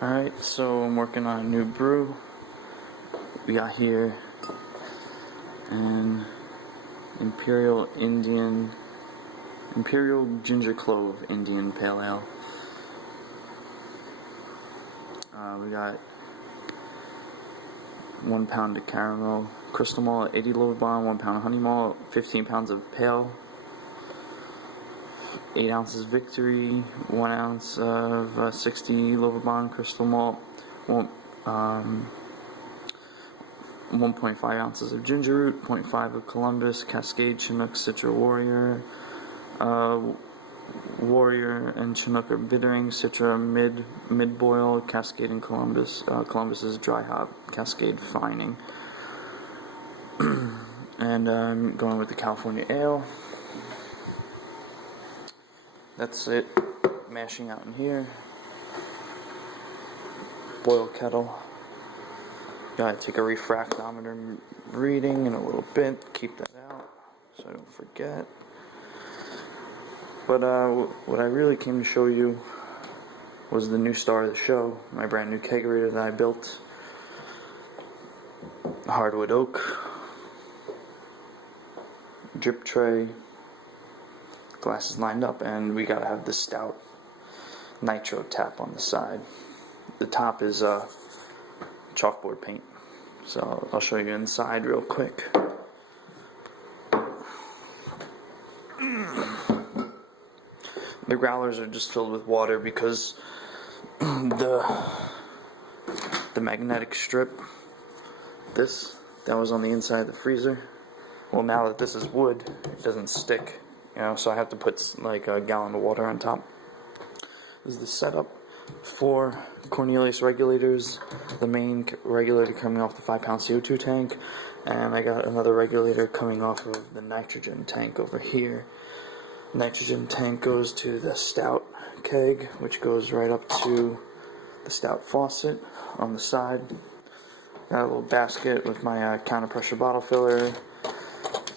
Alright, so I'm working on a new brew. We got here an Imperial Ginger Clove Indian Pale Ale. We got 1 pound of caramel crystal malt, 80 Lovibond, 1 pound of honey malt, 15 pounds of pale, 8 ounces Victory, 1 ounce of 60 Lovibond crystal malt, 1.5 ounces of ginger root, 0.5 of Columbus, Cascade, Chinook, Citra Warrior. Warrior and Chinook are bittering, Citra mid boil, Cascade and Columbus. Columbus is dry hop, Cascade fining. And I'm going with the California Ale. That's it. Mashing out in here. Boil kettle. Gotta take a refractometer reading in a little bit. Keep that out so I don't forget. But what I really came to show you was the new star of the show, my brand new kegerator that I built. Hardwood oak, drip tray, glasses lined up, and we gotta have the stout nitro tap on the side. The top is chalkboard paint, so I'll show you inside real quick. The growlers are just filled with water because the magnetic strip, that was on the inside of the freezer. Well, now that this is wood, it doesn't stick, so I have to put like a gallon of water on top. This is the setup for Cornelius regulators, the main regulator coming off the 5-pound CO2 tank, and I got another regulator coming off of the nitrogen tank over here. Nitrogen tank goes to the stout keg, which goes right up to the stout faucet on the side. Got a little basket with my counter pressure bottle filler,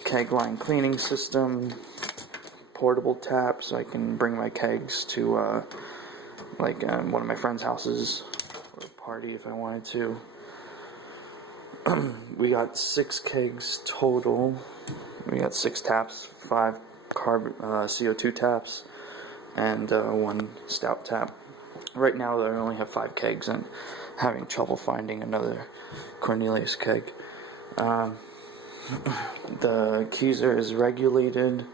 keg line cleaning system, portable tap so I can bring my kegs to one of my friend's houses or a party if I wanted to. We got 6 kegs total. We got 6 taps, 5 CO2 taps, and 1 stout tap. Right now I only have 5 kegs and having trouble finding another Cornelius keg. The Kezzer is regulated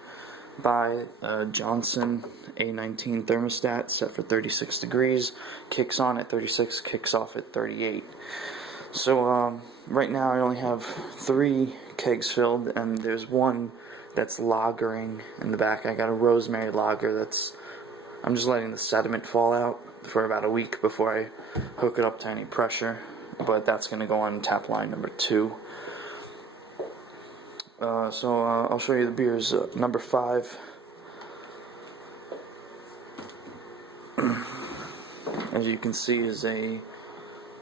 by Johnson A19 thermostat set for 36 degrees. Kicks on at 36, kicks off at 38. So right now I only have 3 kegs filled, and there's one that's lagering in the back. I got a rosemary lager I'm just letting the sediment fall out for about a week before I hook it up to any pressure, but that's going to go on tap line number 2. So I'll show you the beers. Number 5, as you can see, is a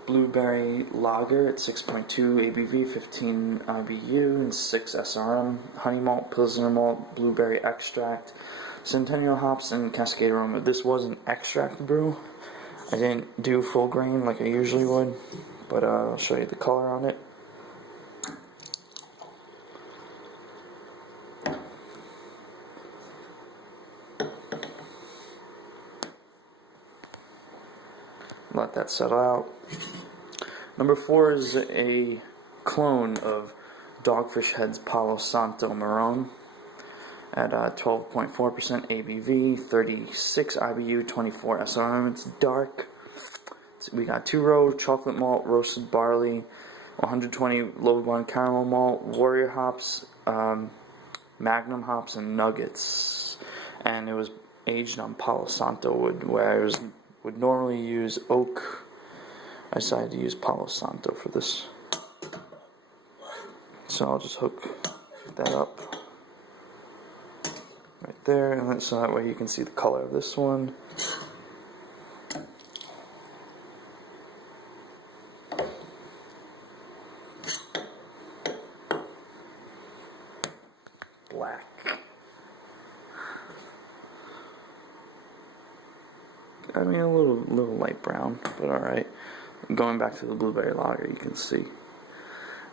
blueberry lager at 6.2 ABV, 15 IBU, and 6 SRM, honey malt, pilsner malt, blueberry extract, Centennial hops, and Cascade aroma. This was an extract brew. I didn't do full grain like I usually would, but I'll show you the color on it. Let that settle out. Number 4 is a clone of Dogfish Head's Palo Santo Marron at 12.4% ABV, 36 IBU, 24 SRM. It's dark. We got 2 row chocolate malt, roasted barley, 120 Lovibond caramel malt, Warrior hops, Magnum hops, and Nuggets. And it was aged on Palo Santo wood, where I would normally use oak. I decided to use Palo Santo for this. So I'll just hook that up right there, and so that way you can see the color of this one. Black. I mean, a little light brown, but alright. Going back to the blueberry lager, you can see.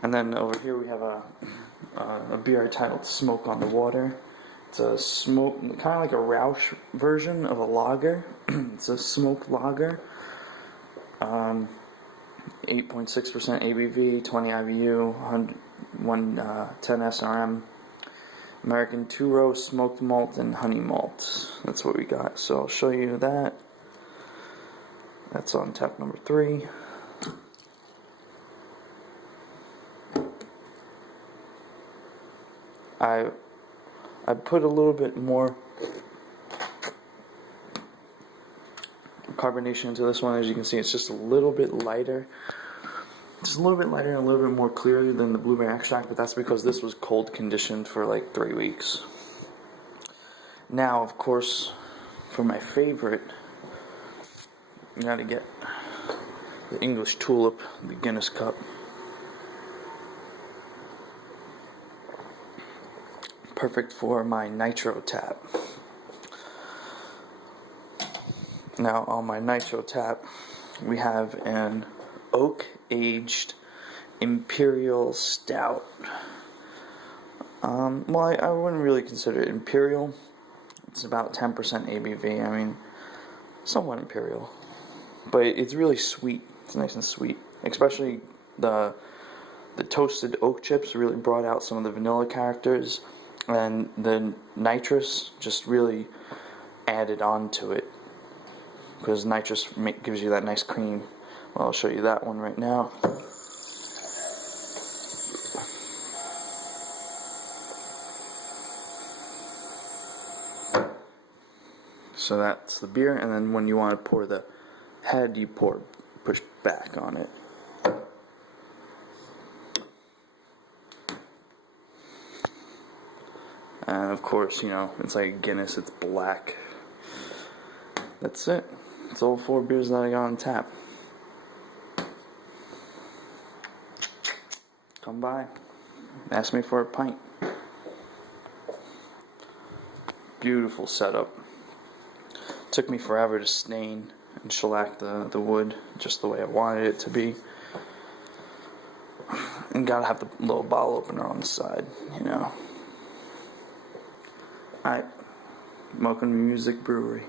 And then over here we have a beer titled Smoke on the Water. It's a smoke, kind of like a Rausch version of a lager. It's a smoked lager. 8.6% ABV, 20 IBU, 110 SRM. American two-row smoked malt and honey malt. That's what we got. So I'll show you that. That's on tap number 3. I put a little bit more carbonation into this one. As you can see, it's just a little bit lighter. It's a little bit lighter and a little bit more clear than the blueberry extract, but that's because this was cold conditioned for like 3 weeks. Now, of course, for my favorite, you gotta get the English tulip, the Guinness cup. Perfect for my nitro tap. Now on my nitro tap, we have an oak aged imperial stout. Well, I wouldn't really consider it imperial. It's about 10% ABV. I mean, somewhat imperial, but it's really sweet. It's nice and sweet, especially the toasted oak chips really brought out some of the vanilla characters. And the nitrous just really added on to it, because nitrous gives you that nice cream. Well, I'll show you that one right now. So that's the beer, and then when you want to pour the head, you push back on it. And of course, you know, it's like Guinness, it's black. That's it. It's all 4 beers that I got on tap. Come by. Ask me for a pint. Beautiful setup. Took me forever to stain and shellac the wood just the way I wanted it to be. And gotta have the little bottle opener on the side, you know. Alright, welcome to MuZic Brewery.